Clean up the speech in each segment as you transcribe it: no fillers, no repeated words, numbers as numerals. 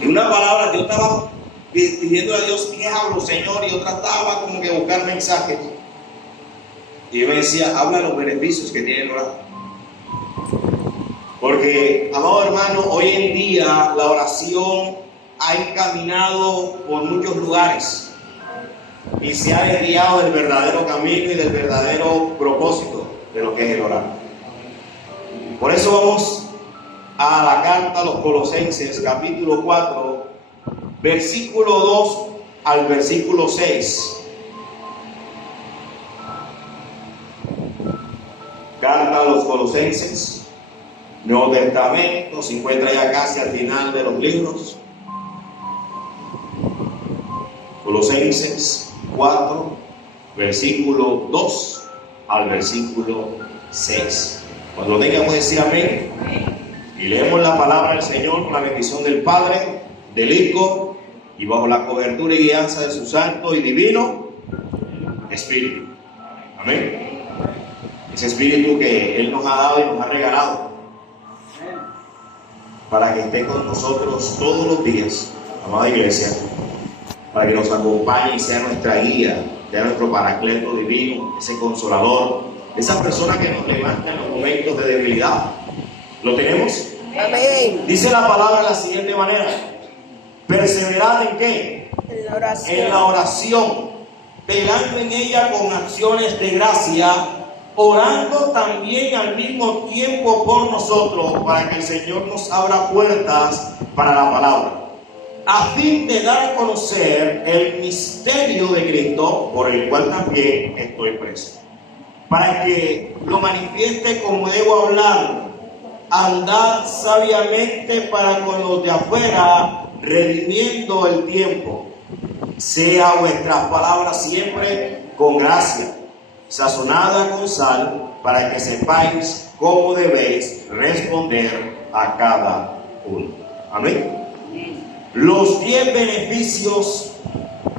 En una palabra, yo estaba pidiendo a Dios qué hablo, Señor, y yo trataba como que buscar mensajes. Y yo me decía, habla los beneficios que tiene el orar. Porque, amado hermano, hoy en día la oración ha encaminado por muchos lugares y se ha desviado del verdadero camino y del verdadero propósito de lo que es el orar. Por eso vamos a la carta a los Colosenses, capítulo 4, versículo 2 al versículo 6. Carta a los Colosenses, Nuevo Testamento, se encuentra ya casi al final de los libros. Colosenses 4, versículo 2 al versículo 6. Cuando lo tengamos, decir amén. Y leemos la palabra del Señor con la bendición del Padre, del Hijo, y bajo la cobertura y guianza de su santo y divino Espíritu. Amén. Ese Espíritu que Él nos ha dado y nos ha regalado para que esté con nosotros todos los días, amada iglesia, para que nos acompañe y sea nuestra guía, sea nuestro paracleto divino, ese consolador, esa persona que nos levanta en los momentos de debilidad. ¿Lo tenemos? Amén. Dice la palabra de la siguiente manera: perseverad ¿en qué? En la oración. En la oración, velando en ella con acciones de gracia, orando también al mismo tiempo por nosotros, para que el Señor nos abra puertas para la palabra, a fin de dar a conocer el misterio de Cristo, por el cual también estoy preso, para que lo manifieste como debo hablar. Andad sabiamente para con los de afuera, redimiendo el tiempo. Sea vuestras palabras siempre con gracia, sazonada con sal, para que sepáis cómo debéis responder a cada uno. Amén. Los 10 beneficios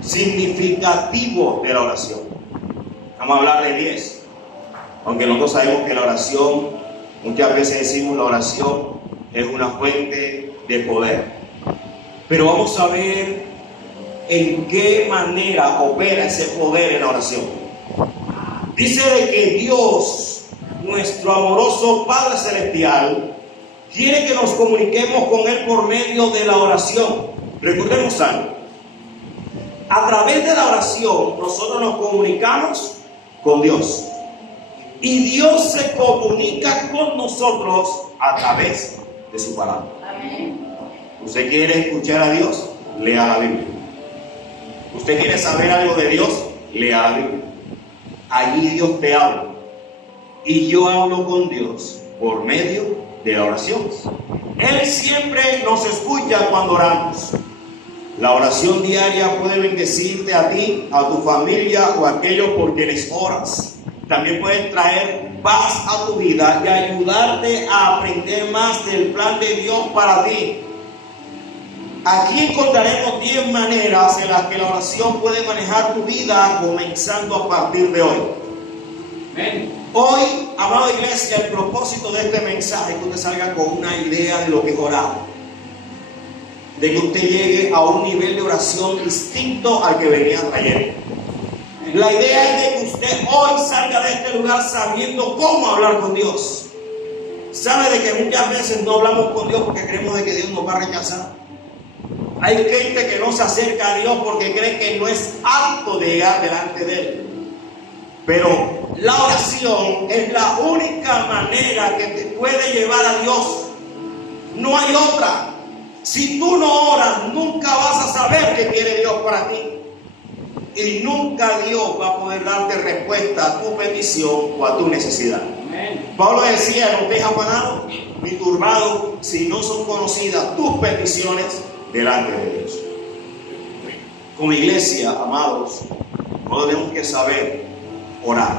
significativos de la oración. Vamos a hablar de 10. Aunque nosotros sabemos que la oración, muchas veces decimos la oración es una fuente de poder. Pero vamos a ver en qué manera opera ese poder en la oración. Dice de que Dios, nuestro amoroso Padre Celestial, quiere que nos comuniquemos con Él por medio de la oración. Recordemos algo. A través de la oración nosotros nos comunicamos con Dios. Y Dios se comunica con nosotros a través de su palabra. Amén. ¿Usted quiere escuchar a Dios? Lea la Biblia. ¿Usted quiere saber algo de Dios? Lea la Biblia. Allí Dios te habla. Y yo hablo con Dios por medio de la oración. Él siempre nos escucha cuando oramos. La oración diaria puede bendecirte a ti, a tu familia o a aquellos por quienes oras. También puede traer paz a tu vida y ayudarte a aprender más del plan de Dios para ti. Aquí encontraremos 10 maneras en las que la oración puede manejar tu vida, comenzando a partir de hoy. Amén. Hoy, amada iglesia, el propósito de este mensaje es que usted salga con una idea de lo que es orar. De que usted llegue a un nivel de oración distinto al que venía trayendo. La idea es de que usted hoy salga de este lugar sabiendo cómo hablar con Dios. Sabe de que muchas veces no hablamos con Dios porque creemos de que Dios nos va a rechazar. Hay gente que no se acerca a Dios porque cree que no es apto de llegar delante de Él. Pero la oración es la única manera que te puede llevar a Dios. No hay otra. Si tú no oras, nunca vas a saber qué quiere Dios para ti. Y nunca Dios va a poder darte respuesta a tu petición o a tu necesidad. Amén. Pablo decía: no estés afanado ni turbado si no son conocidas tus peticiones delante de Dios. Como iglesia, amados, no tenemos que saber orar.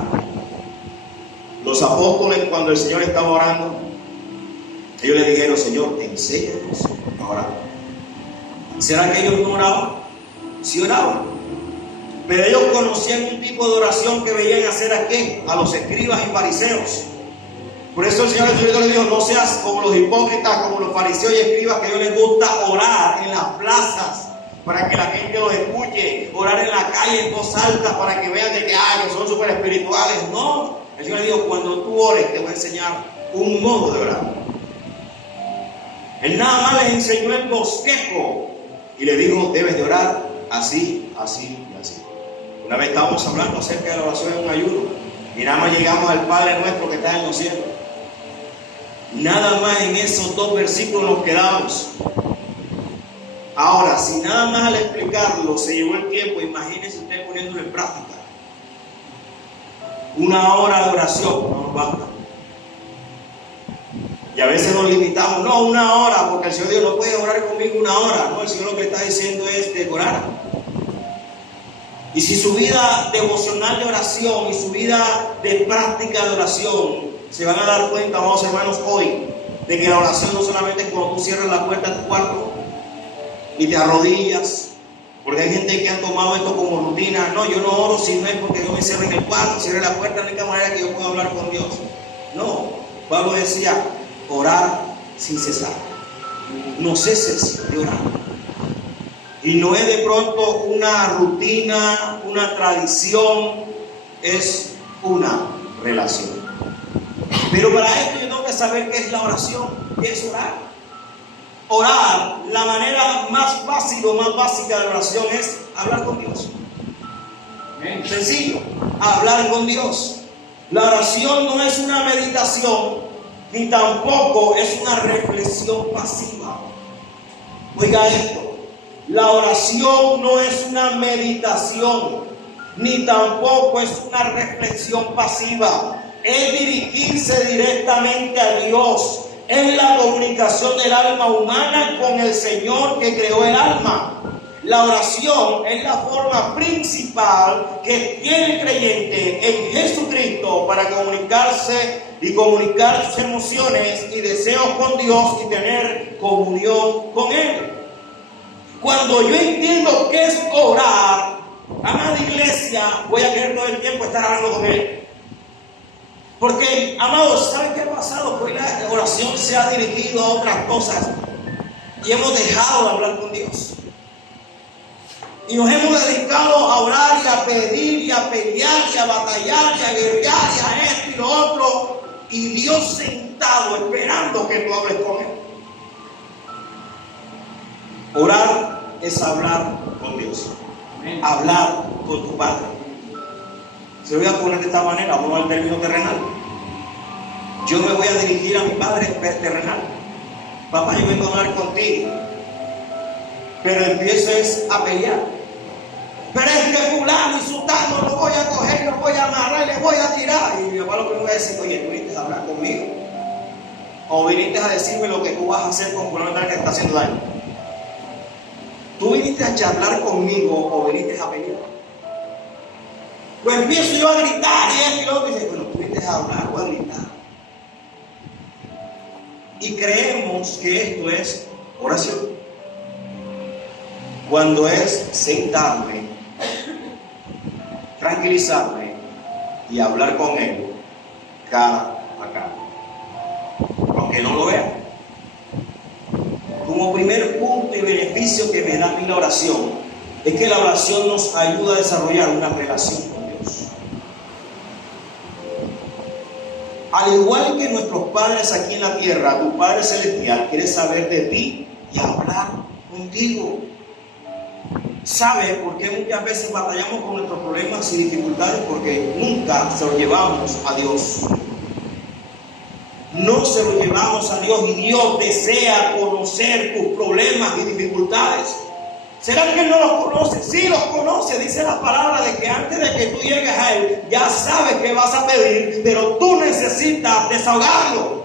Los apóstoles, cuando el Señor estaba orando, ellos le dijeron: Señor, enséñanos a orar. ¿Será que ellos no oraban? Sí oraban. Pero ellos conocían un tipo de oración que veían hacer a quién, a los escribas y fariseos. Por eso el Señor Jesucristo le dijo: no seas como los hipócritas, como los fariseos y escribas, que a ellos les gusta orar en las plazas para que la gente los escuche, orar en la calle en voz alta para que vean de que ellos son súper espirituales. No, el Señor le dijo: cuando tú ores te voy a enseñar un modo de orar. Él nada más les enseñó el bosquejo y le dijo: debes de orar así, así y así. Una vez estábamos hablando acerca de la oración en un ayuno y nada más llegamos al Padre nuestro que está en los cielos. Nada más en esos 2 versículos nos quedamos. Ahora, si nada más al explicarlo se llevó el tiempo, imagínense usted poniéndolo en práctica. 1 hora de oración no nos basta. Y a veces nos limitamos: no, 1 hora, porque el Señor Dios no puede orar conmigo 1 hora. No, el Señor lo que está diciendo es de orar. Y si su vida devocional de oración y su vida de práctica de oración, se van a dar cuenta, amados hermanos, hoy, de que la oración no solamente es cuando tú cierras la puerta de tu cuarto y te arrodillas, porque hay gente que ha tomado esto como rutina. No, yo no oro si no es porque yo me cierre en el cuarto, cierre la puerta, la única manera que yo puedo hablar con Dios. No, Pablo decía: orar sin cesar. No ceses de orar. Y no es de pronto una rutina, una tradición, es una relación. Pero para esto yo tengo que saber qué es la oración, qué es orar. Orar, la manera más fácil o más básica de la oración es hablar con Dios. Sencillo, hablar con Dios. La oración no es una meditación, ni tampoco es una reflexión pasiva. Oiga esto. La oración no es una meditación, ni tampoco es una reflexión pasiva. Es dirigirse directamente a Dios. Es la comunicación del alma humana con el Señor que creó el alma. La oración es la forma principal que tiene el creyente en Jesucristo para comunicarse y comunicar sus emociones y deseos con Dios y tener comunión con Él. Cuando yo entiendo qué es orar, amada iglesia, voy a querer todo el tiempo estar hablando con Él. Porque, amados, ¿saben qué ha pasado? Pues la oración se ha dirigido a otras cosas y hemos dejado de hablar con Dios. Y nos hemos dedicado a orar y a pedir y a pelear y a batallar y a guerrear y a esto y lo otro. Y Dios sentado esperando que tú hables con Él. Orar es hablar con Dios. Hablar con tu Padre. Se lo voy a poner de esta manera, vamos al término terrenal. Yo me voy a dirigir a mi Padre terrenal. Papá, yo vengo a hablar contigo. Pero empiezo a pelear. Pero es que fulano y sultano lo voy a coger, lo voy a amarrar, le voy a tirar. Y mi papá lo que me va a decir: oye, tú viniste a hablar conmigo, o viniste a decirme lo que tú vas a hacer con fulano que te está haciendo daño. ¿Tú viniste a charlar conmigo o viniste a pelear? Pues empiezo yo a gritar y esto y lo otro. Y dice: bueno, tú viniste a hablar o a gritar. Y creemos que esto es oración. Cuando es sentarme, tranquilizarme y hablar con Él cara a cara. Aunque no lo vea. Como primer punto y beneficio que me da a mí la oración, es que la oración nos ayuda a desarrollar una relación con Dios. Al igual que nuestros padres aquí en la tierra, tu Padre Celestial quiere saber de ti y hablar contigo. ¿Sabe por qué muchas veces batallamos con nuestros problemas y dificultades? Porque nunca se los llevamos a Dios. No se lo llevamos a Dios, y Dios desea conocer tus problemas y dificultades. ¿Será que Él no los conoce? Sí los conoce. Dice la palabra de que antes de que tú llegues a Él, ya sabes qué vas a pedir, pero tú necesitas desahogarlo.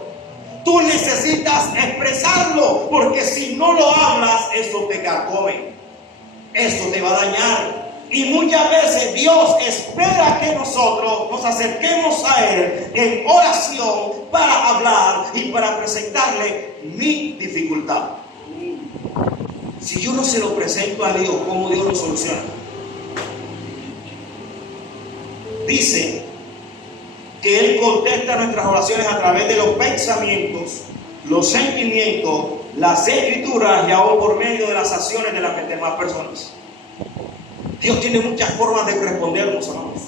Tú necesitas expresarlo, porque si no lo hablas, eso te carcome. Eso te va a dañar. Y muchas veces Dios espera que nosotros nos acerquemos a Él en oración para hablar y para presentarle mi dificultad. Si yo no se lo presento a Dios, ¿cómo Dios lo soluciona? Dice que Él contesta nuestras oraciones a través de los pensamientos, los sentimientos, las escrituras y aún por medio de las acciones de las demás personas. Dios tiene muchas formas de respondernos, hermanos.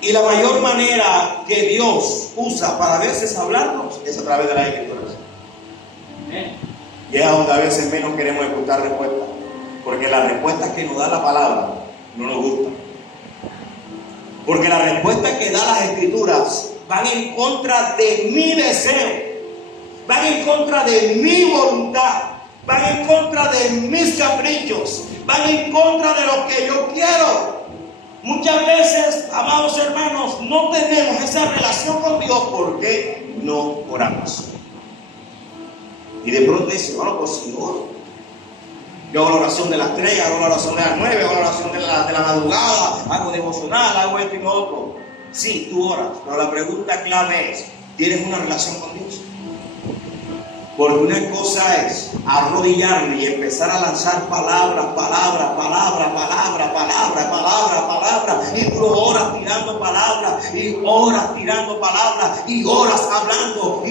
Y la mayor manera que Dios usa para a veces hablarnos es a través de las escrituras. Y es donde a veces menos queremos escuchar respuestas, porque las respuestas que nos da la palabra no nos gustan. Porque las respuestas que da las escrituras van en contra de mi deseo, van en contra de mi voluntad, van en contra de mis caprichos, van en contra de lo que yo quiero. Muchas veces, amados hermanos, no tenemos esa relación con Dios porque no oramos. Y de pronto dice, bueno, pues si oro. Yo hago la oración de las 3, hago la oración de las 9, hago la oración de la madrugada, hago devocional, hago esto y lo otro. Sí, tú oras, pero la pregunta clave es, ¿tienes una relación con Dios? Porque una cosa es arrodillarme y empezar a lanzar palabras, y duro horas tirando palabras, y horas tirando palabras, y horas hablando,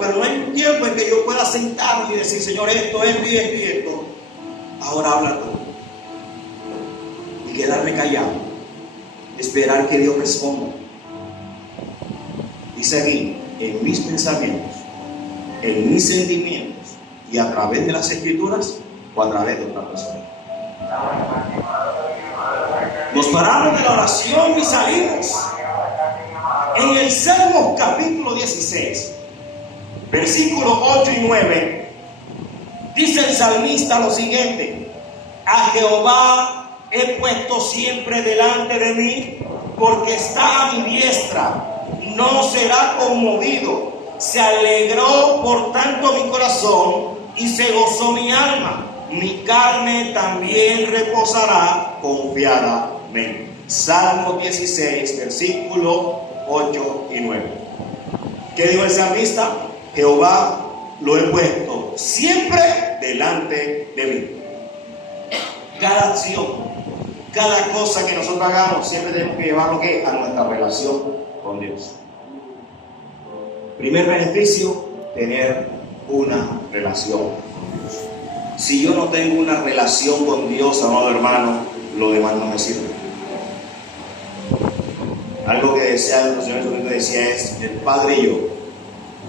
pero no hay un tiempo en que yo pueda sentarme y decir, Señor, esto es y esto. Ahora habla tú. Y quedarme callado, esperar que Dios responda, y seguir en mis pensamientos, en mis sentimientos, y a través de las escrituras o a través de otra persona. Nos paramos de la oración y salimos. En el Salmo capítulo 16, versículos 8 y 9, dice el salmista lo siguiente: a Jehová he puesto siempre delante de mí, porque está a mi diestra, no será conmovido. Se alegró por tanto mi corazón y se gozó mi alma. Mi carne también reposará confiadamente. Salmo 16, versículo 8 y 9. ¿Qué dijo el salmista? Jehová lo he puesto siempre delante de mí. Cada acción, cada cosa que nosotros hagamos, siempre tenemos que llevarlo a nuestra relación con Dios. Primer beneficio, tener una relación con Dios. Si yo no tengo una relación con Dios, amado hermano, lo demás no me sirve. Algo que decía el Señor Jesucristo decía es: el Padre y yo,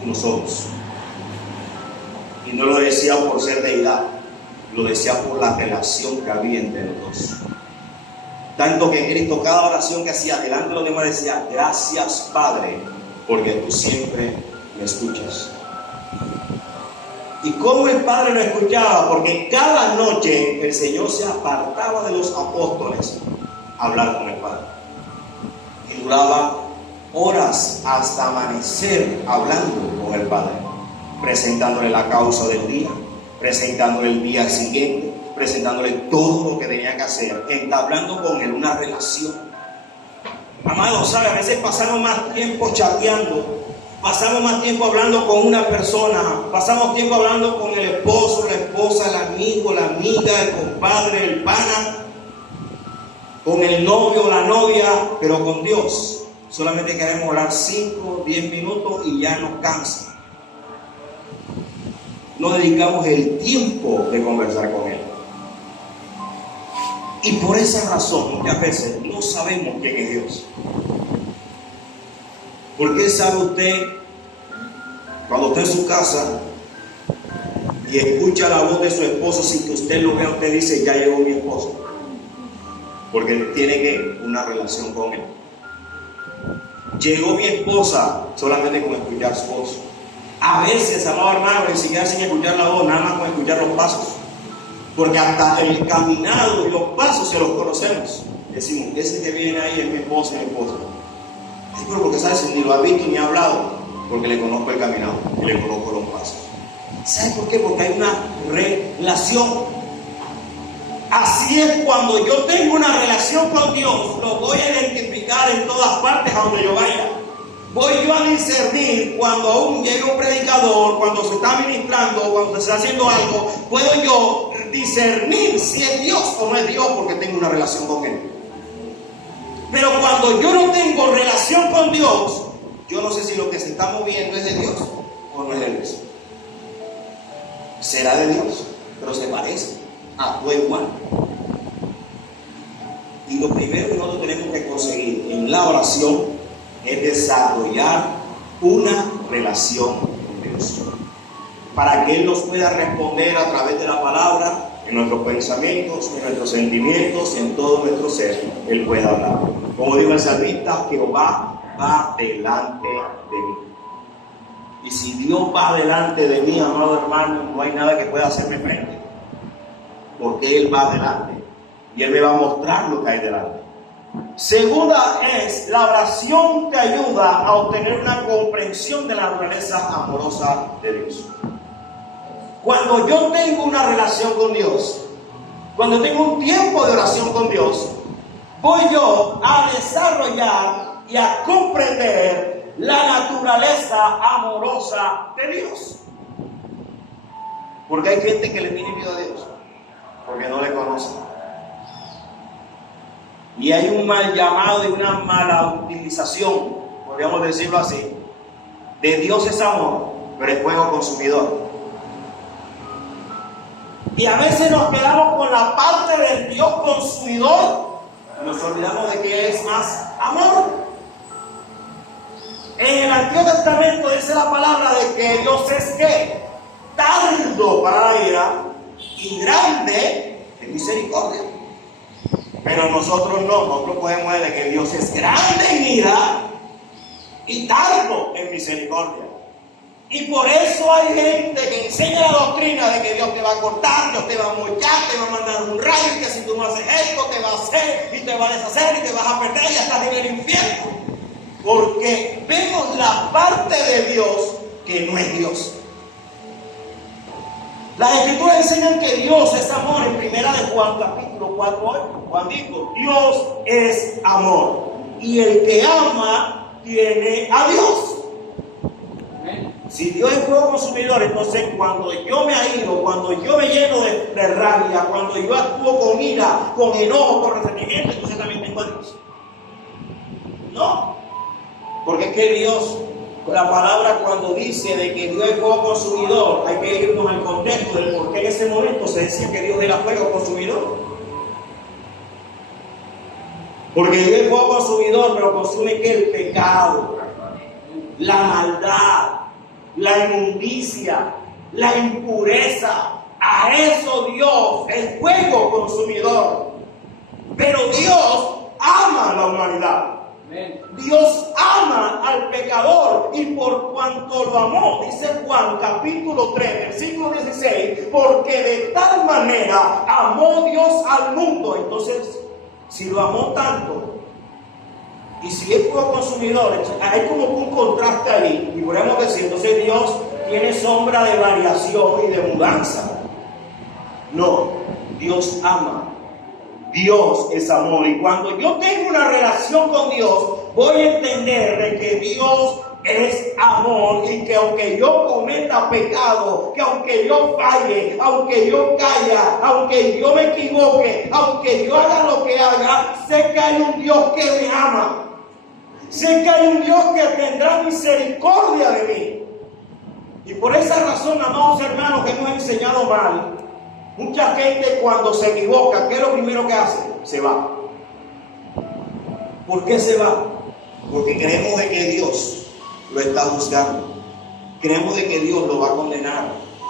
uno somos. Y no lo decía por ser deidad, lo decía por la relación que había entre los dos. Tanto que Cristo, cada oración que hacía delante de los demás, decía: gracias, Padre, porque tú siempre me escuchas. ¿Y cómo el Padre lo escuchaba? Porque cada noche el Señor se apartaba de los apóstoles a hablar con el Padre. Y duraba horas hasta amanecer hablando con el Padre, presentándole la causa del día, presentándole el día siguiente, presentándole todo lo que tenía que hacer, entablando con él una relación. Amados, ¿sabe? A veces pasamos más tiempo chateando, pasamos más tiempo hablando con una persona, pasamos tiempo hablando con el esposo, la esposa, el amigo, la amiga, el compadre, el pana, con el novio o la novia, pero con Dios solamente queremos orar 5, 10 minutos y ya nos cansa. No dedicamos el tiempo de conversar con Él. Y por esa razón muchas veces no sabemos quién es Dios. ¿Por qué sabe usted cuando está en su casa y escucha la voz de su esposo sin que usted lo vea? Usted dice: ya llegó mi esposo. Porque tiene una relación con él. Llegó mi esposa solamente con escuchar su voz. A veces, amado hermano, ni siquiera sin escuchar la voz, nada más con escuchar los pasos. Porque hasta el caminado y los pasos se los conocemos. Decimos: ese que viene ahí es mi esposa y mi esposa. Pero porque sabes, ni lo ha visto ni ha hablado, porque le conozco el caminado y le conozco los pasos. ¿Sabes por qué? Porque hay una relación. Así es, cuando yo tengo una relación con Dios, lo voy a identificar en todas partes a donde yo vaya. Voy yo a discernir cuando aún llega un predicador, cuando se está ministrando, cuando se está haciendo algo, puedo yo discernir si es Dios o no es Dios, porque tengo una relación con Él. Pero cuando yo no tengo relación con Dios, yo no sé si lo que se está moviendo es de Dios o no es de Dios. Será de Dios, pero se parece, actúa igual. Y lo primero que nosotros tenemos que conseguir en la oración es desarrollar una relación con Dios, para que Él nos pueda responder a través de la palabra, en nuestros pensamientos, en nuestros sentimientos, en todo nuestro ser. Él pueda hablar. Como dijo el salmista, Jehová va delante de mí. Y si Dios va delante de mí, amado hermano, no hay nada que pueda hacerme frente, porque Él va delante y Él me va a mostrar lo que hay delante. Segunda es, la oración te ayuda a obtener una comprensión de la naturaleza amorosa de Dios. Cuando yo tengo una relación con Dios, cuando tengo un tiempo de oración con Dios, voy yo a desarrollar y a comprender la naturaleza amorosa de Dios. Porque hay gente que le tiene miedo a Dios, porque no le conoce. Y hay un mal llamado y una mala utilización, podríamos decirlo así, de Dios es amor, pero es fuego consumidor. Y a veces nos quedamos con la parte del Dios consumidor y nos olvidamos de que es más amor. En el Antiguo Testamento dice la palabra de que Dios es ¿qué? Tardo para la ira y grande en misericordia. Pero nosotros no, nosotros podemos ver de que Dios es grande en ira y tardo en misericordia. Y por eso hay gente que enseña la doctrina de que Dios te va a cortar, Dios te va a mollar, te va a mandar un rayo, y que si tú no haces esto, te va a hacer, y te va a deshacer, y te vas a perder, y estás en el infierno. Porque vemos la parte de Dios que no es Dios. Las Escrituras enseñan que Dios es amor. En primera de Juan, capítulo 4, Juan dijo, Dios es amor. Y el que ama, tiene a Dios. Si Dios es fuego consumidor, entonces cuando yo me airo, cuando yo me lleno de rabia, cuando yo actúo con ira, con enojo, con resentimiento, entonces también tengo a Dios. No, porque es que Dios, la palabra cuando dice de que Dios es fuego consumidor, hay que irnos al contexto del por qué en ese momento se decía que Dios era fuego consumidor. Porque Dios es fuego consumidor, pero consume que el pecado, la maldad, la inmundicia, la impureza. A eso Dios es fuego consumidor. Pero Dios ama a la humanidad. Dios ama al pecador, y por cuanto lo amó, dice Juan capítulo 3, versículo 16, porque de tal manera amó Dios al mundo. Entonces, si lo amó tanto, y si es fuego consumidor, hay como un contraste ahí, y podemos decir, entonces Dios tiene sombra de variación y de mudanza. No, Dios ama. Dios es amor. Y cuando yo tengo una relación con Dios, voy a entender de que Dios es amor, y que aunque yo cometa pecado, que aunque yo falle, aunque yo caiga, aunque yo me equivoque, aunque yo haga lo que haga, sé que hay un Dios que me ama. Sé que hay un Dios que tendrá misericordia de mí. Y por esa razón, amados hermanos, que hemos enseñado mal, mucha gente cuando se equivoca, ¿qué es lo primero que hace? Se va. ¿Por qué se va? Porque creemos de que Dios lo está juzgando. Creemos de que Dios lo va a condenar.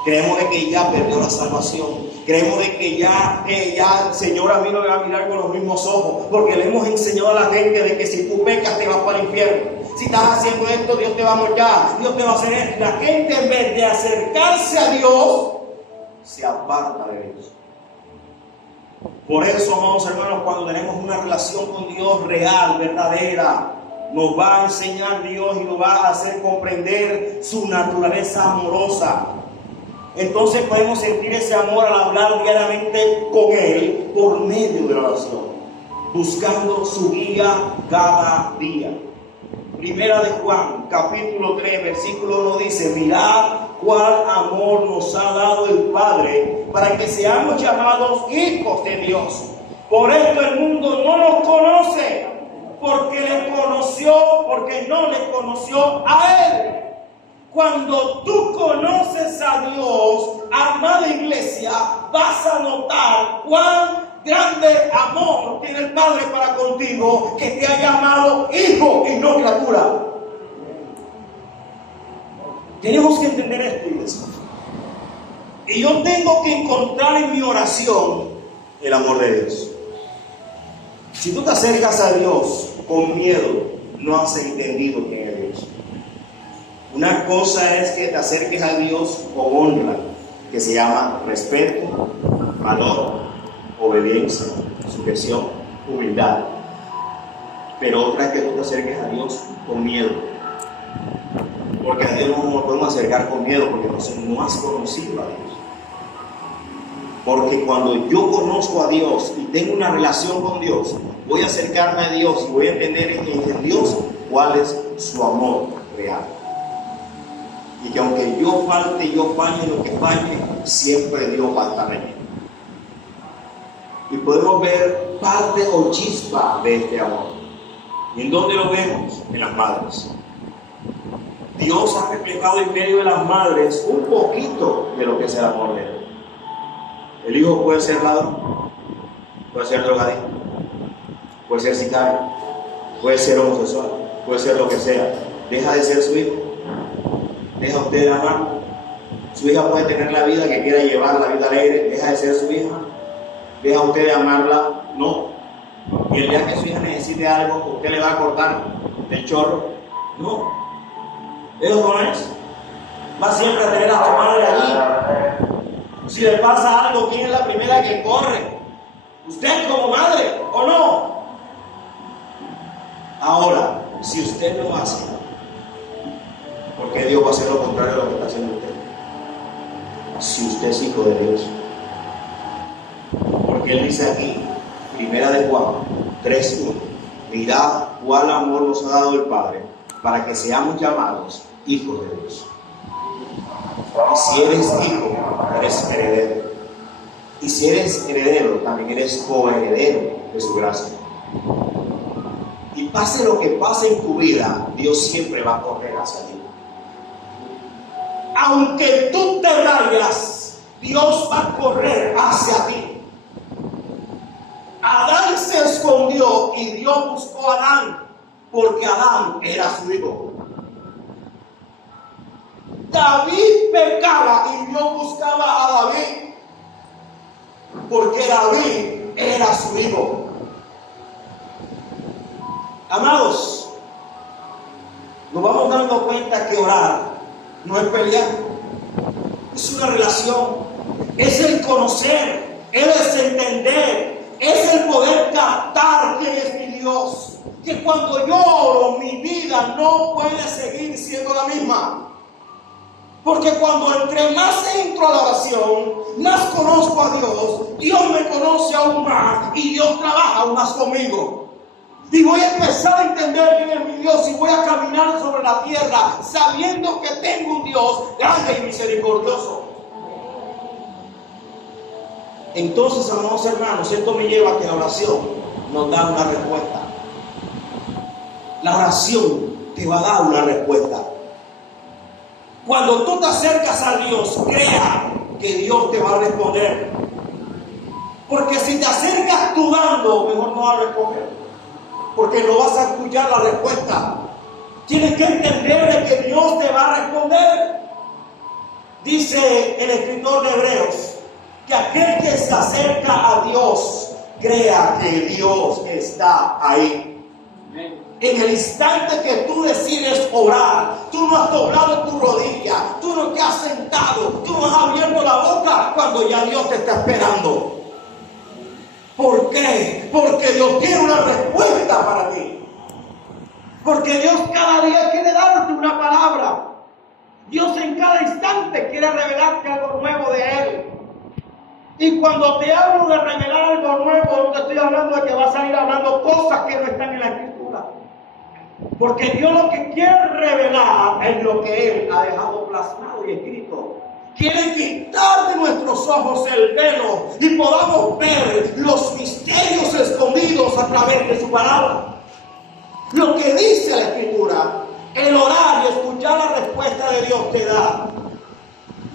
Creemos de que ya perdió la salvación. Creemos de que ya el Señor a mí no me va a mirar con los mismos ojos. Porque le hemos enseñado a la gente de que si tú pecas te vas para el infierno. Si estás haciendo esto, Dios te va a mollar, Dios te va a hacer esto. La gente, en vez de acercarse a Dios, se aparta de Dios. Por eso, amados hermanos, cuando tenemos una relación con Dios real, verdadera, nos va a enseñar Dios y nos va a hacer comprender su naturaleza amorosa. Entonces podemos sentir ese amor al hablar diariamente con Él por medio de la oración, buscando su guía cada día. Primera de Juan, capítulo 3, versículo 1 dice, mirad cuál amor nos ha dado el Padre para que seamos llamados hijos de Dios. Por esto el mundo no nos conoce, porque no le conoció a Él. Cuando tú conoces a Dios, amada iglesia, vas a notar cuán grande amor tiene el Padre para contigo, que te ha llamado hijo y no criatura. Tenemos que entender esto, iglesia. Y yo tengo que encontrar en mi oración el amor de Dios. Si tú te acercas a Dios con miedo, no has entendido quién es Dios. Una cosa es que te acerques a Dios con honra, que se llama respeto, valor, obediencia, sujeción, humildad. Pero otra es que tú te acerques a Dios con miedo. Porque a Dios no nos podemos acercar con miedo, porque no has conocido a Dios. Porque cuando yo conozco a Dios y tengo una relación con Dios, voy a acercarme a Dios y voy a entender en Dios cuál es su amor real. Y que aunque yo falte, yo falle lo que falle, siempre Dios va a estar en él. Y podemos ver parte o chispa de este amor. ¿Y en dónde lo vemos? En las madres. Dios ha reflejado en medio de las madres un poquito de lo que es el amor de Él. El hijo puede ser ladrón, puede ser drogadicto, puede ser sicario, puede ser homosexual, puede ser lo que sea. Deja de ser su hijo. Deja usted de amarlo. Su hija puede tener la vida que quiera llevar, la vida alegre. Deja de ser su hija. Deja usted de amarla. No. Y el día que su hija necesite algo, usted le va a cortar el chorro. No. Eso no es. Va siempre a tener a su madre allí. Si le pasa algo, ¿quién es la primera que corre? ¿Usted como madre o no? Ahora, si usted lo hace, ¿por qué Dios va a hacer lo contrario de lo que está haciendo usted? Si usted es hijo de Dios. Porque Él dice aquí, Primera de Juan 3:1, mirad cuál amor nos ha dado el Padre para que seamos llamados hijos de Dios. Y si eres hijo, eres heredero. Y si eres heredero, también eres coheredero de su gracia. Y pase lo que pase en tu vida, Dios siempre va a correr hacia ti. Aunque tú te vayas, Dios va a correr hacia ti. Adán se escondió y Dios buscó a Adán, porque Adán era su hijo. David pecaba y Dios buscaba a David, porque David era su hijo. Amados, nos vamos dando cuenta que orar no es pelear, es una relación, es el conocer, es entender, es el poder captar quién es mi Dios. Que cuando yo oro, mi vida no puede seguir siendo la misma. Porque cuando entre más entro a la oración, más conozco a Dios, Dios me conoce aún más y Dios trabaja aún más conmigo. Y voy a empezar a entender quién es mi Dios y voy a caminar sobre la tierra sabiendo que tengo un Dios grande y misericordioso. Entonces, amados hermanos, esto me lleva a que la oración nos da una respuesta. La oración te va a dar una respuesta. Cuando tú te acercas a Dios, crea que Dios te va a responder. Porque si te acercas dudando, mejor no va a responder. Porque no vas a escuchar la respuesta. Tienes que entender que Dios te va a responder. Dice el escritor de Hebreos que aquel que se acerca a Dios, crea que Dios está ahí. En el instante que tú decides orar, tú no has doblado tu rodilla, tú no te has sentado, tú no has abierto la boca cuando ya Dios te está esperando. ¿Por qué? Porque Dios tiene una respuesta para ti. Porque Dios cada día quiere darte una palabra. Dios en cada instante quiere revelarte algo nuevo de Él. Y cuando te hablo de revelar algo nuevo, no te estoy hablando de que vas a ir hablando cosas que no están en la Escritura. Porque Dios lo que quiere revelar es lo que Él ha dejado plasmado y escrito. Quiere quitar de nuestros ojos el velo y podamos ver los misterios escondidos a través de su palabra. Lo que dice la Escritura, el orar y escuchar la respuesta de Dios te da,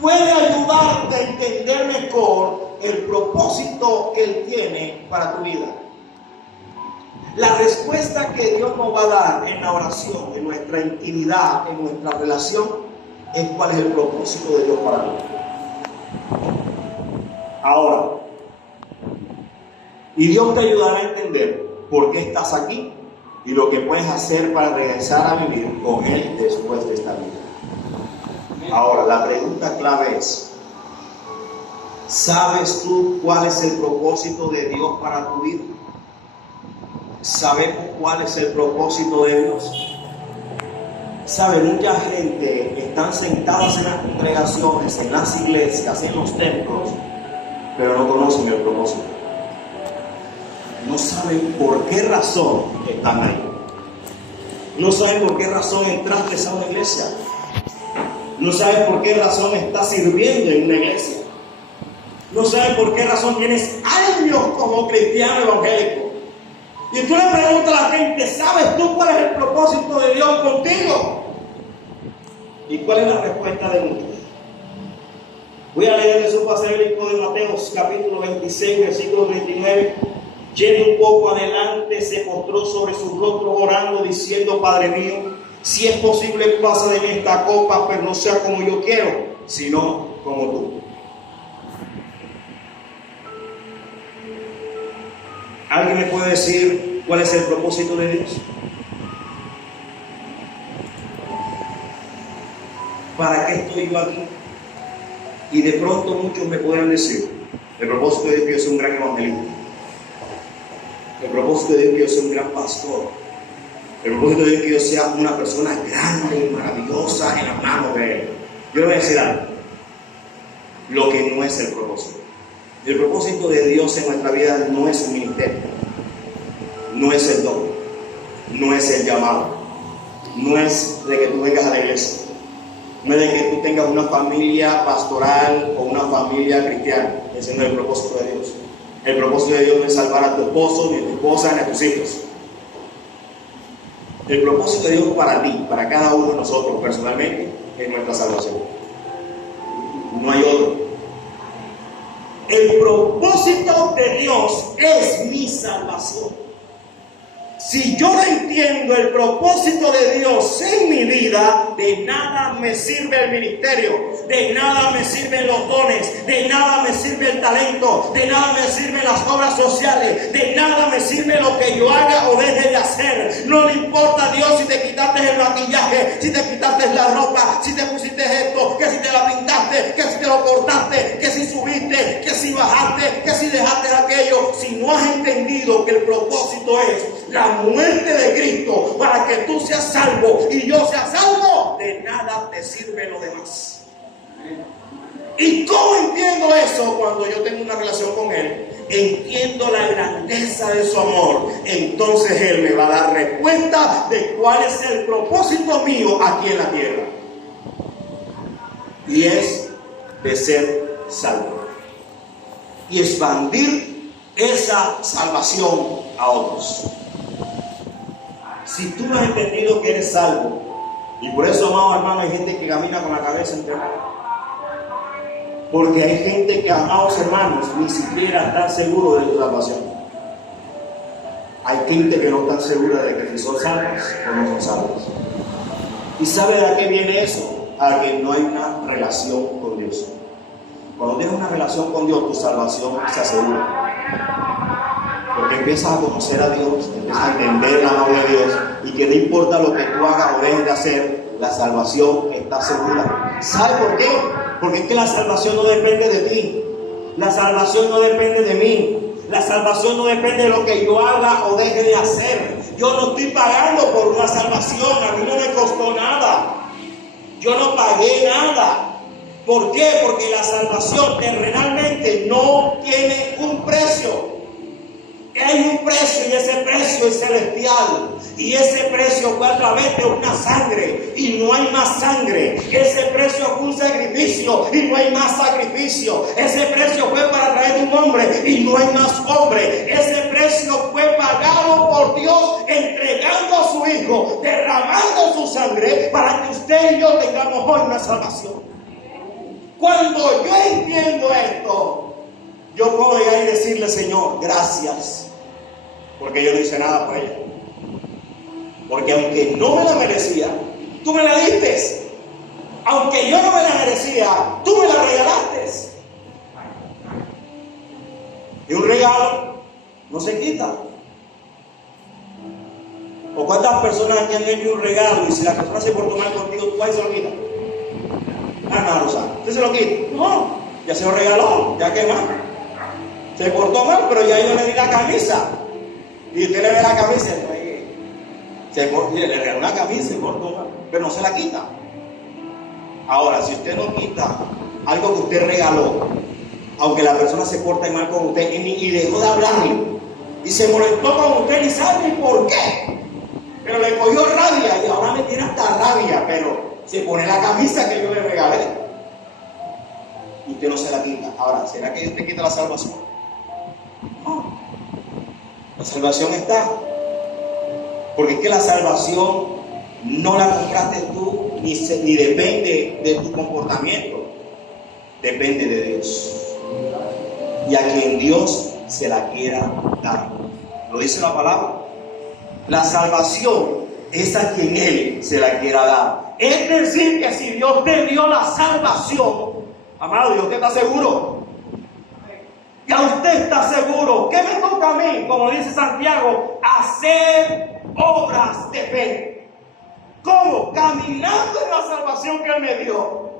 puede ayudarte a entender mejor el propósito que Él tiene para tu vida. La respuesta que Dios nos va a dar en la oración, en nuestra intimidad, en nuestra relación, es cuál es el propósito de Dios para ti. Ahora, y Dios te ayudará a entender por qué estás aquí y lo que puedes hacer para regresar a vivir con Él después de esta vida. Ahora, la pregunta clave es, ¿sabes tú cuál es el propósito de Dios para tu vida? ¿Sabemos cuál es el propósito de Dios? ¿Sabe? Mucha gente están sentadas en las congregaciones, en las iglesias, en los templos, pero no conocen el propósito. No saben por qué razón están ahí. No saben por qué razón entraste a una iglesia. No saben por qué razón estás sirviendo en una iglesia. No saben por qué razón tienes años como cristiano evangélico. Y tú le preguntas a la gente, ¿sabes tú cuál es el propósito de Dios contigo? ¿Y cuál es la respuesta de muchos? Voy a leer su pasaje bíblico de Mateo, capítulo 26, versículo 29. Yendo un poco adelante, se postró sobre su rostro orando, diciendo: Padre mío, si es posible, pasa de mí esta copa, pero no sea como yo quiero, sino como tú. ¿Alguien me puede decir cuál es el propósito de Dios? ¿Para qué estoy yo aquí? Y de pronto muchos me podrán decir: el propósito de Dios es que yo sea un gran evangelista. El propósito de Dios es que yo sea un gran pastor. El propósito de Dios es que yo sea una persona grande y maravillosa en las manos de Él. Yo le voy a decir algo. Lo que no es el propósito. El propósito de Dios en nuestra vida no es un ministerio, no es el don, no es el llamado, no es de que tú vengas a la iglesia, no es de que tú tengas una familia pastoral o una familia cristiana. Ese no es el propósito de Dios. El propósito de Dios no es salvar a tu esposo, ni a tu esposa, ni a tus hijos. El propósito de Dios para ti, para cada uno de nosotros personalmente, es nuestra salvación. No hay otro. El propósito de Dios es mi salvación. Si yo no entiendo el propósito de Dios en mi vida, de nada me sirve el ministerio, de nada me sirven los dones, de nada me sirve el talento, de nada me sirven las obras sociales, de nada me sirve lo que yo haga o deje de hacer. No le importa a Dios si te quitaste el maquillaje, si te quitaste la ropa, si te pusiste esto, que si te la pintaste, que si te lo cortaste, que si subiste, que si bajaste, que si dejaste aquello. Si no has entendido que el propósito es la muerte de Cristo para que tú seas salvo y yo sea salvo, de nada te sirve lo demás. ¿Y cómo entiendo eso? Cuando yo tengo una relación con Él, entiendo la grandeza de su amor, entonces Él me va a dar respuesta de cuál es el propósito mío aquí en la tierra, y es de ser salvo y expandir esa salvación a otros. Si tú no has entendido que eres salvo, y por eso, amados hermanos, hay gente que camina con la cabeza enterrada. Porque hay gente que, amados hermanos, ni siquiera está seguro de su salvación. Hay gente que no está segura de que si son salvos o no son salvos. ¿Y sabe de qué viene eso? A que no hay una relación con Dios. Cuando tienes una relación con Dios, tu salvación se asegura. Porque empiezas a conocer a Dios, empiezas a entender la mano de Dios, y que no importa lo que tú hagas o dejes de hacer, la salvación está segura. ¿Sabes por qué? Porque es que la salvación no depende de ti, la salvación no depende de mí, la salvación no depende de lo que yo haga o deje de hacer. Yo no estoy pagando por una salvación, a mí no me costó nada, yo no pagué nada. ¿Por qué? Porque la salvación terrenalmente no tiene un precio. Hay un precio, y ese precio es celestial, y ese precio fue a través de una sangre, y no hay más sangre. Ese precio fue un sacrificio, y no hay más sacrificio. Ese precio fue para través de un hombre, y no hay más hombre. Ese precio precio fue pagado por Dios, entregando a su Hijo, derramando su sangre para que usted y yo tengamos hoy una salvación. Cuando yo entiendo esto, yo puedo llegar y decirle: Señor, gracias, porque yo no hice nada por ella. Porque aunque no me la merecía, tú me la diste. Aunque yo no me la merecía, tú me la regalaste. Y un regalo no se quita. ¿O cuántas personas aquí han hecho un regalo y si la persona se portó mal contigo, tú ahí se lo quitas? Ah, no, Rosa, ¿usted se lo quita? No, ya se lo regaló, ya que más. Se portó mal, pero ya yo le di la camisa. Y usted le ve la camisa, le regaló una camisa y se portó mal, pero no se la quita. Ahora, si usted no quita algo que usted regaló, aunque la persona se porte mal con usted y dejó de hablarle, y se molestó con usted y sabe por qué, pero le cogió rabia y ahora me tiene hasta rabia, pero se pone la camisa que yo le regalé y usted no se la quita. Ahora, ¿será que usted quita la salvación? No, la salvación está, porque es que la salvación no la compraste tú, ni depende de tu comportamiento, depende de Dios. Y a quien Dios se la quiera dar. Lo dice la palabra. La salvación es a quien Él se la quiera dar. Es decir, que si Dios te dio la salvación, amado, Dios te está seguro. Ya usted está seguro. ¿Qué me toca a mí? Como dice Santiago, hacer obras de fe. ¿Cómo? Caminando en la salvación que Él me dio.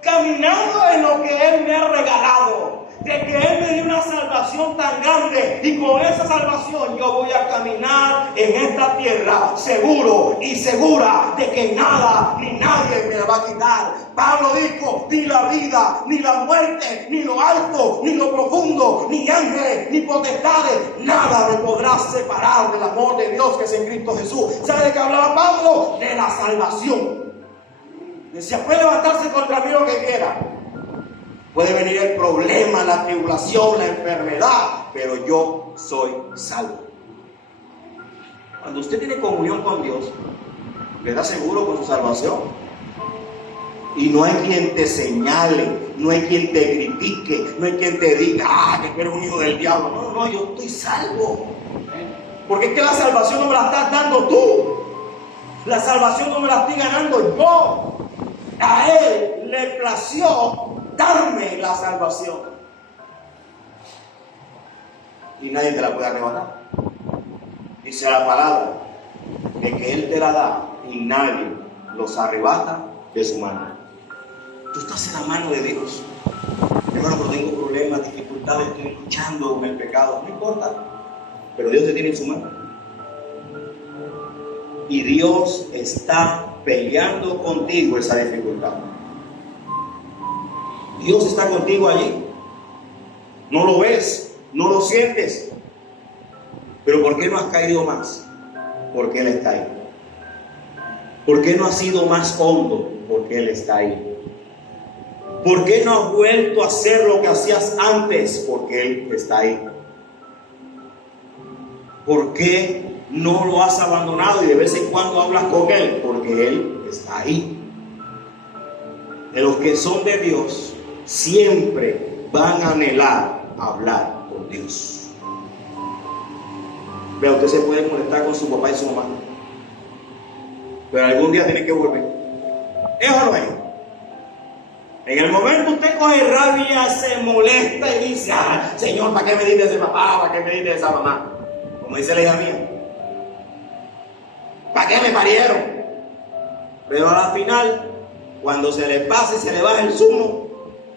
Caminando en lo que Él me ha regalado. De que Él me dio una salvación tan grande. Y con esa salvación yo voy a caminar en esta tierra seguro y segura de que nada ni nadie me la va a quitar. Pablo dijo: ni la vida, ni la muerte, ni lo alto, ni lo profundo, ni ángeles, ni potestades, nada me podrá separar del amor de Dios que es en Cristo Jesús. ¿Sabe de qué hablaba Pablo? De la salvación. Decía: puede levantarse contra mí lo que quiera, puede venir el problema, la tribulación, la enfermedad, pero yo soy salvo. Cuando usted tiene comunión con Dios, le da seguro con su salvación. Y no hay quien te señale, no hay quien te critique, no hay quien te diga: que eres un hijo del diablo. No, no, yo estoy salvo. Porque es que la salvación no me la estás dando tú. La salvación no me la estoy ganando yo. A Él le plació darme la salvación. Y nadie te la puede arrebatar. Dice la palabra de que Él te la da y nadie los arrebata de su mano. Tú estás en la mano de Dios. Hermano, pero tengo problemas, dificultades, estoy luchando con el pecado. No importa, pero Dios te tiene en su mano. Y Dios está peleando contigo esa dificultad. Dios está contigo allí. No lo ves, no lo sientes. Pero ¿por qué no has caído más? Porque Él está ahí. ¿Por qué no has sido más hondo? Porque Él está ahí. ¿Por qué no has vuelto a hacer lo que hacías antes? Porque Él está ahí. ¿Por qué no lo has abandonado y de vez en cuando hablas con Él? Porque Él está ahí. De los que son de Dios, siempre van a anhelar hablar con Dios. Vea, usted se puede molestar con su papá y su mamá, pero algún día tiene que volver. ¿Es o no es? En el momento usted coge rabia, se molesta y dice: Señor, ¿para qué me diste ese papá? ¿Para qué me diste esa mamá? Como dice la hija mía, ¿para qué me parieron? Pero al final, cuando se le pase y se le baja el zumo,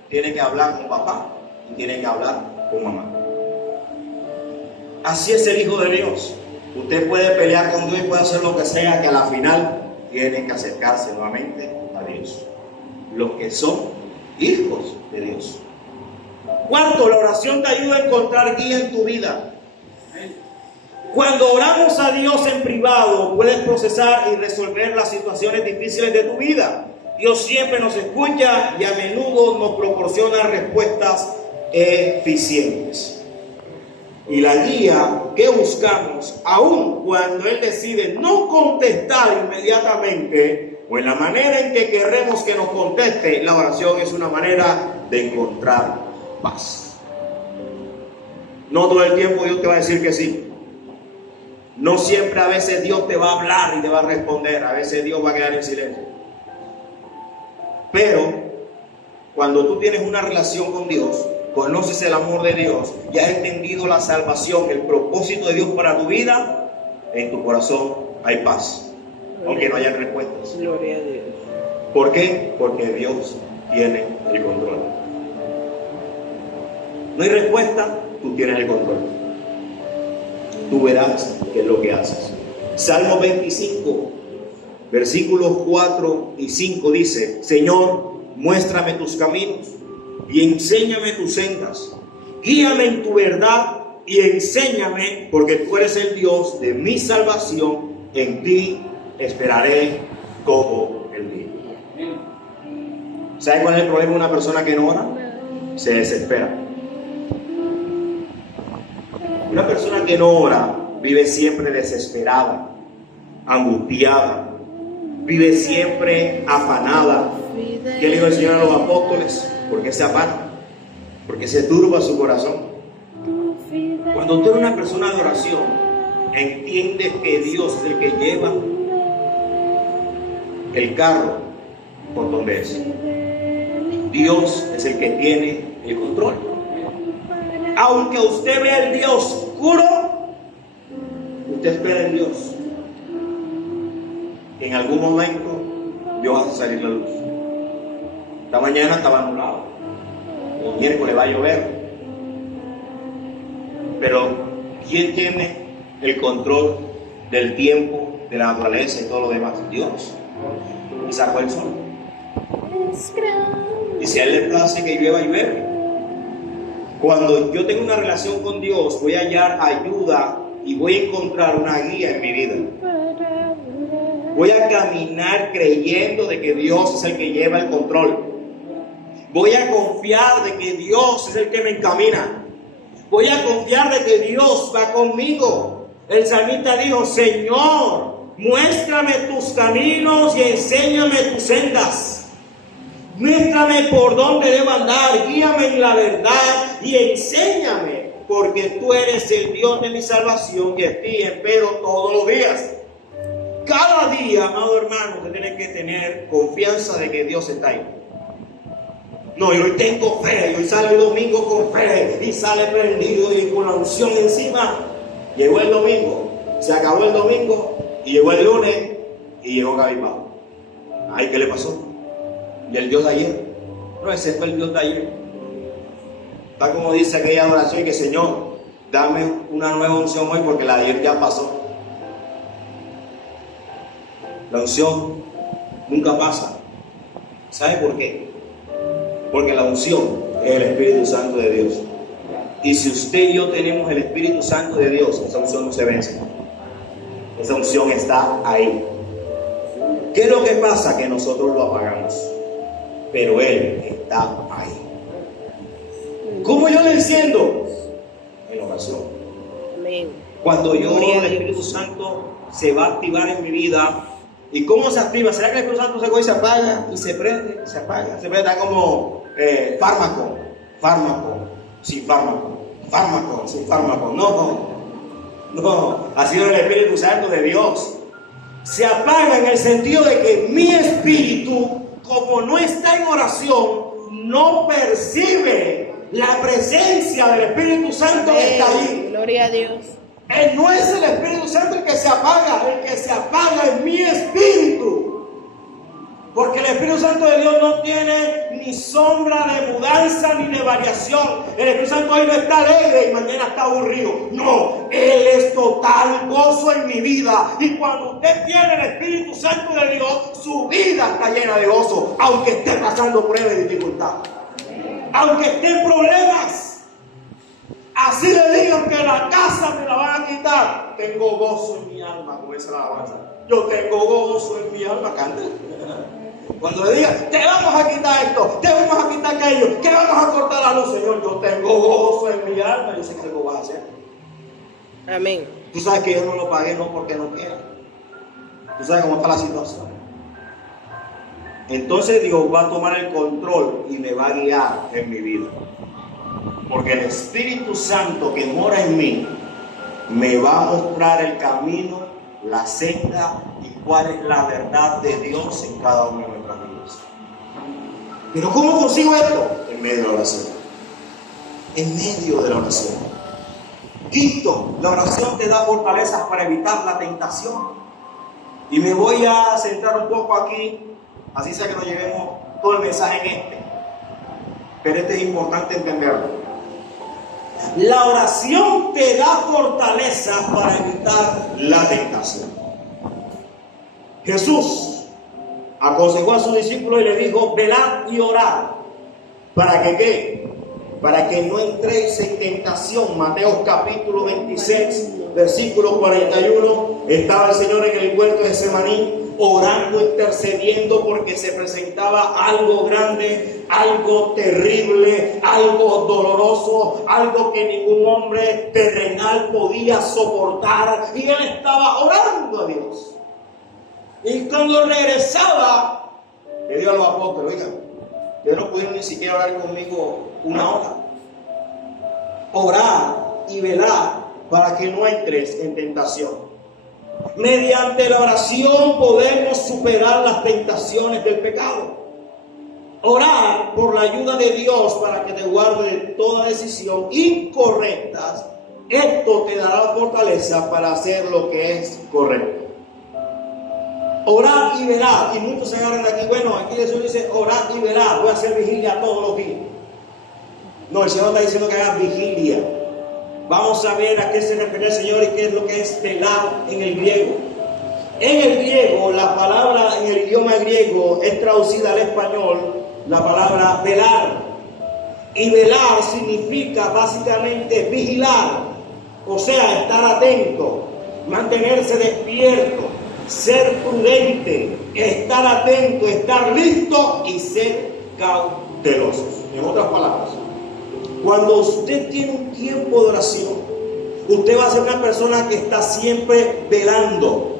tiene que hablar con papá y tiene que hablar con mamá. Así es el Hijo de Dios. Usted puede pelear con Dios y puede hacer lo que sea, que a la final tiene que acercarse nuevamente a Dios. Los que son hijos de Dios. Cuarto, la oración te ayuda a encontrar guía en tu vida. Cuando oramos a Dios en privado, puedes procesar y resolver las situaciones difíciles de tu vida. Dios siempre nos escucha y a menudo nos proporciona respuestas eficientes. y la guía que buscamos, aun cuando Él decide no contestar inmediatamente o en la manera en que queremos que nos conteste, la oración es una manera de encontrar paz. No todo el tiempo Dios te va a decir que sí. No siempre, a veces Dios te va a hablar y te va a responder. A veces Dios va a quedar en silencio. Pero cuando tú tienes una relación con Dios, conoces el amor de Dios y has entendido la salvación, el propósito de Dios para tu vida, en tu corazón hay paz, aunque no haya respuestas. Gloria a Dios. ¿Por qué? Porque Dios tiene el control. No hay respuesta, tú tienes el control. Tú verás qué es lo que haces. Salmo 25, versículos 4 y 5 dice: Señor, muéstrame tus caminos y enséñame tus sendas. Guíame en tu verdad y enséñame, porque tú eres el Dios de mi salvación. En ti esperaré todo el día. ¿Sabe cuál es el problema de una persona que no ora? Se desespera. Una persona que no ora vive siempre desesperada, angustiada, vive siempre afanada. ¿Qué le dijo el Señor a los apóstoles? ¿Por qué se afana? Porque se turba su corazón. Cuando tú eres una persona de oración, entiendes que Dios es el que lleva el carro por donde es. Dios es el que tiene el control. Aunque usted vea el día oscuro, usted espera en Dios. En algún momento Dios hace salir la luz. Esta mañana estaba nublado, el miércoles va a llover. Pero ¿quién tiene el control del tiempo, de la naturaleza y todo lo demás? Dios. Y sacó el sol. Y si a Él le place que llueva, llueve. Cuando yo tengo una relación con Dios, voy a hallar ayuda y voy a encontrar una guía en mi vida. Voy a caminar creyendo de que Dios es el que lleva el control. Voy a confiar de que Dios es el que me encamina. Voy a confiar de que Dios va conmigo. El salmista dijo: Señor, muéstrame tus caminos y enséñame tus sendas. Muéstrame por dónde debo andar, guíame en la verdad y enséñame, porque tú eres el Dios de mi salvación y en ti espero todos los días. Cada día, amado hermano, usted tiene que tener confianza de que Dios está ahí. No, yo hoy tengo fe, yo sale el domingo con fe y sale prendido y con la unción encima. Llegó el domingo, se acabó el domingo y llegó el lunes y llegó cabizbajo. Ay, ¿qué le pasó? ¿Y el Dios de ayer? No, ese fue el Dios de ayer. Está como dice aquella oración que: Señor, dame una nueva unción hoy porque la de ayer ya pasó. La unción nunca pasa. ¿Sabe por qué? Porque la unción es el Espíritu Santo de Dios. Y si usted y yo tenemos el Espíritu Santo de Dios, esa unción no se vence. Esa unción está ahí. ¿Qué es lo que pasa? Que nosotros lo apagamos. Pero Él está ahí. ¿Cómo yo le enciendo? En oración. Amén. Cuando yo oro, el Espíritu Santo se va a activar en mi vida. ¿Y cómo se activa? ¿Será que el Espíritu Santo se coge y se apaga? Y se prende, se apaga. Se prende, está como fármaco, sin fármaco, fármaco, sin fármaco. No. Así es el Espíritu Santo de Dios. Se apaga en el sentido de que mi espíritu, como no está en oración, no percibe la presencia del Espíritu Santo que está ahí. Gloria a Dios. No es el Espíritu Santo el que se apaga es mi espíritu. Porque el Espíritu Santo de Dios no tiene ni sombra de mudanza ni de variación. El Espíritu Santo hoy no está alegre y mañana está aburrido. No, Él es total gozo en mi vida. Y cuando usted tiene el Espíritu Santo de Dios, su vida está llena de gozo, aunque esté pasando pruebas y dificultad, aunque esté en problemas. Así le digan que la casa me la van a quitar, tengo gozo en mi alma, como esa alabanza. Yo tengo gozo en mi alma, canta. Cuando le digan: te vamos a quitar esto, te vamos a quitar aquello, que vamos a cortar la luz, Señor, yo tengo gozo en mi alma. Yo sé que algo vas a hacer. Amén. Tú sabes que yo no lo pagué no porque no quiera. Tú sabes cómo está la situación. Entonces Dios va a tomar el control y me va a guiar en mi vida. Porque el Espíritu Santo que mora en mí me va a mostrar el camino, la senda y cuál es la verdad de Dios en cada una de nuestras vidas. Pero ¿cómo consigo esto? En medio de la oración. En medio de la oración. Quinto, la oración te da fortalezas para evitar la tentación. Y me voy a centrar un poco aquí, así sea que nos llevemos todo el mensaje en este. Pero este es importante entenderlo. La oración te da fortaleza para evitar la tentación. Jesús aconsejó a sus discípulos y les dijo: velad y orad. ¿Para que qué? Para que no entréis en tentación. Mateo capítulo 26, versículo 41. Estaba el Señor en el huerto de Getsemaní, orando, intercediendo, porque se presentaba algo grande, algo terrible, algo doloroso, algo que ningún hombre terrenal podía soportar, y él estaba orando a Dios. Y cuando regresaba, le dijo a los apóstoles: oigan, ustedes no pudieron ni siquiera orar conmigo una hora. Orar y velar para que no entres en tentación. Mediante la oración podemos superar las tentaciones del pecado. Orar por la ayuda de Dios para que te guarde de toda decisión incorrecta. Esto te dará fortaleza para hacer lo que es correcto. Orar y velar. Y muchos se agarran aquí. Bueno, aquí Jesús dice orar y velar. Voy a hacer vigilia todos los días. No, el Señor está diciendo que hagas vigilia. Vamos a ver a qué se refiere el Señor y qué es lo que es velar en el griego. En el griego, la palabra en el idioma griego es traducida al español, la palabra velar. Y velar significa básicamente vigilar, o sea, estar atento, mantenerse despierto, ser prudente, estar atento, estar listo y ser cautelosos. En otras palabras, cuando usted tiene un tiempo de oración, usted va a ser una persona que está siempre velando.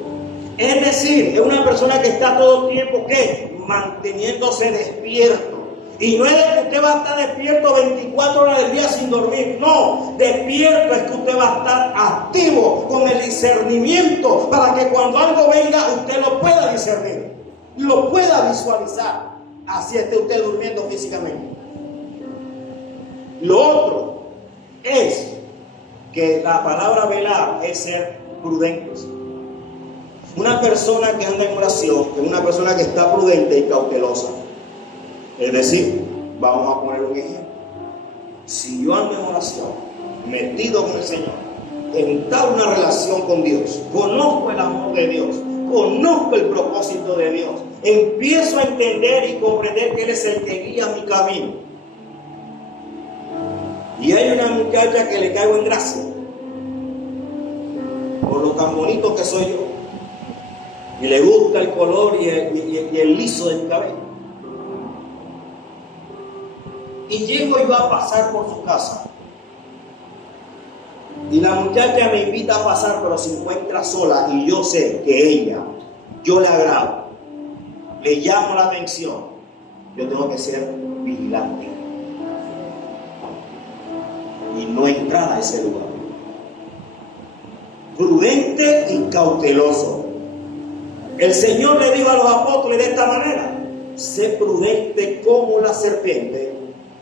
Es decir, es una persona que está todo el tiempo, ¿qué? Manteniéndose despierto. Y no es que usted va a estar despierto 24 horas del día sin dormir. No, despierto es que usted va a estar activo con el discernimiento para que cuando algo venga usted lo pueda discernir, lo pueda visualizar. Así esté usted durmiendo físicamente. Lo otro es que la palabra velar es ser prudentes. Una persona que anda en oración es una persona que está prudente y cautelosa. Es decir, vamos a poner un ejemplo. Si yo ando en oración, metido con el Señor, entablo una relación con Dios, conozco el amor de Dios, conozco el propósito de Dios, empiezo a entender y comprender que Él es el que guía mi camino. Y hay una muchacha que le caigo en gracia por lo tan bonito que soy yo, y le gusta el color y el liso del cabello. Y llego yo a pasar por su casa, y la muchacha me invita a pasar, pero se encuentra sola, y yo sé que ella, yo le agrado, le llamo la atención. Yo tengo que ser vigilante y no entrar a ese lugar. Prudente y cauteloso. El Señor le dijo a los apóstoles de esta manera: sé prudente como la serpiente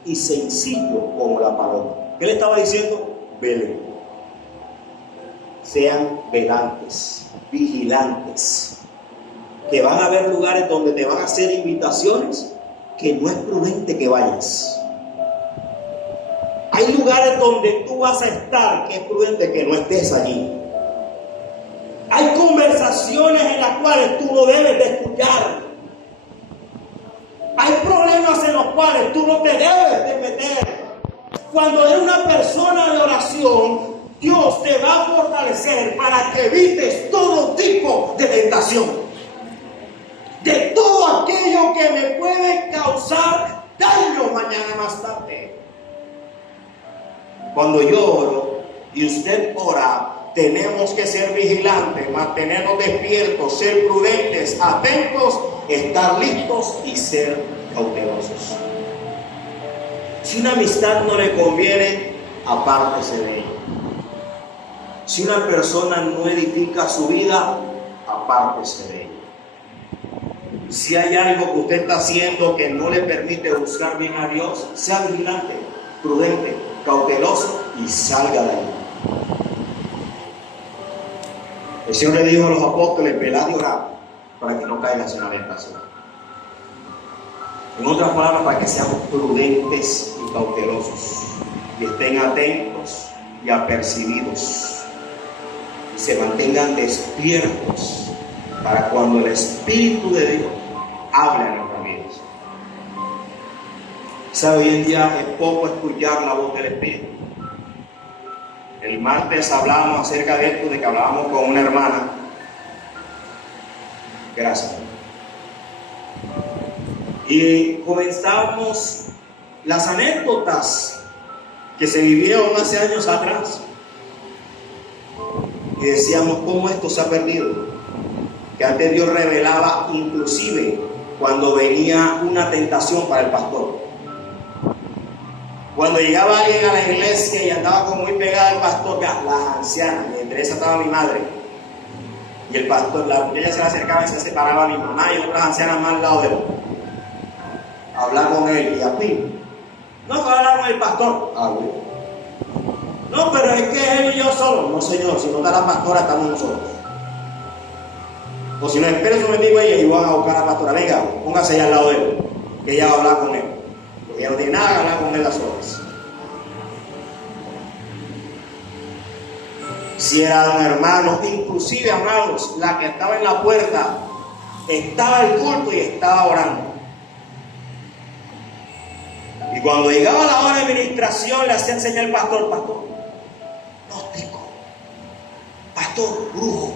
y sencillo como la paloma. ¿Qué le estaba diciendo? Velen. Sean velantes, vigilantes. Que van a haber lugares donde te van a hacer invitaciones que no es prudente que vayas. Hay lugares donde tú vas a estar que es prudente que no estés allí. Hay conversaciones en las cuales tú no debes de escuchar. Hay problemas en los cuales tú no te debes de meter. Cuando eres una persona de oración, Dios te va a fortalecer para que evites todo tipo de tentación. De todo aquello que me puede causar daño mañana más tarde. Cuando yo oro y usted ora, tenemos que ser vigilantes, mantenernos despiertos, ser prudentes, atentos, estar listos y ser cautelosos. Si una amistad no le conviene, apártese de ella. Si una persona no edifica su vida, apártese de ella. Si hay algo que usted está haciendo que no le permite buscar bien a Dios, sea vigilante, prudente, cauteloso y salga de ahí. El Señor le dijo a los apóstoles: velad y orad para que no caigas en la tentación. En otras palabras, para que seamos prudentes y cautelosos y estén atentos y apercibidos y se mantengan despiertos para cuando el Espíritu de Dios hable en nuestras vidas. ¿Sabe? Hoy en día es poco escuchar la voz del Espíritu. El martes hablábamos acerca de esto, de que hablábamos con una hermana. Gracias. Y comenzamos las anécdotas que se vivieron hace años atrás. Y decíamos cómo esto se ha perdido. Que antes Dios revelaba inclusive cuando venía una tentación para el pastor. Cuando llegaba alguien a la iglesia y andaba como muy pegada al pastor, las ancianas, y entre esas estaba mi madre. Y el pastor, la muchacha se le acercaba y se separaba a mi mamá y otras ancianas más al lado de él. Hablar con él y a mí. No, que hablar con el pastor. Ah, bueno. No, pero es que él y yo solo. No, señor, si no está la pastora, estamos nosotros. O si no, espere un momentico ahí y van a buscar a la pastora. Venga, póngase allá al lado de él, que ella va a hablar con él. Porque ella no tiene nada que hablar con él las horas. Si era un hermano, inclusive, amados, la que estaba en la puerta, estaba el culto y estaba orando. Y cuando llegaba la hora de administración, le hacía enseñar al pastor: pastor, gnóstico, pastor, brujo,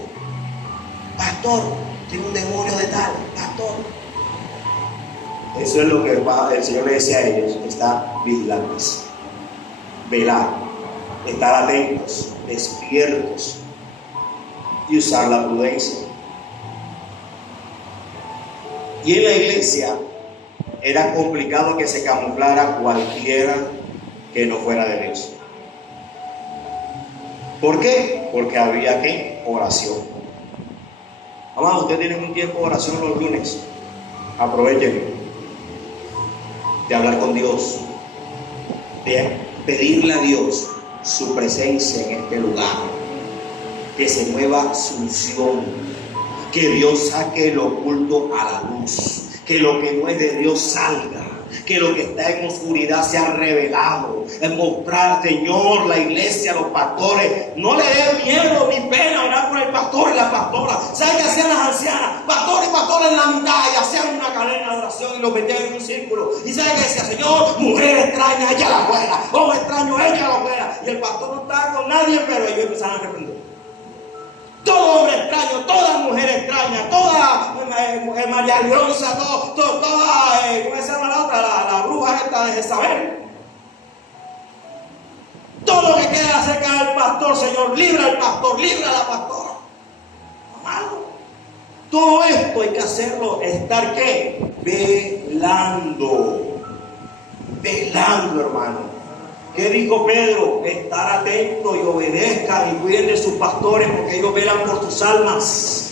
pastor, tiene un demonio de tal, pastor. Eso es lo que el Señor le decía a ellos: estar vigilantes, velar, estar atentos, despiertos y usar la prudencia. Y en la iglesia era complicado que se camuflara cualquiera que no fuera de Dios. ¿Por qué? Porque había ¿qué? Oración. Amado, ustedes tienen un tiempo de oración los lunes. Aprovechen de hablar con Dios, de pedirle a Dios su presencia en este lugar, que se mueva su unción, que Dios saque lo oculto a la luz, que lo que no es de Dios salga, que lo que está en oscuridad sea revelado, en mostrar, Señor, la iglesia, los pastores. No le dé miedo ni pena orar por el pastor y la pastora. ¿Sabe qué hacían las ancianas? Pastor y pastora en la mitad, y hacían una cadena de oración y los metían en un círculo. ¿Y sabe qué decía? Señor, mujer extraña, ella la fuera. Hombre extraño, ella la fuera. Y el pastor no estaba con nadie, pero ellos empezaron a reprender. Todo hombre extraño, toda mujer extraña, toda María Leonza, toda, ¿cómo se llama la otra? La bruja esta de Jezabel. Todo lo que queda acerca del pastor, Señor, libra al pastor, libra a la pastora. Amado, todo esto hay que hacerlo, estar ¿qué? Velando, hermano. ¿Qué dijo Pedro? Estar atento y obedezcan y cuiden de sus pastores, porque ellos velan por tus almas.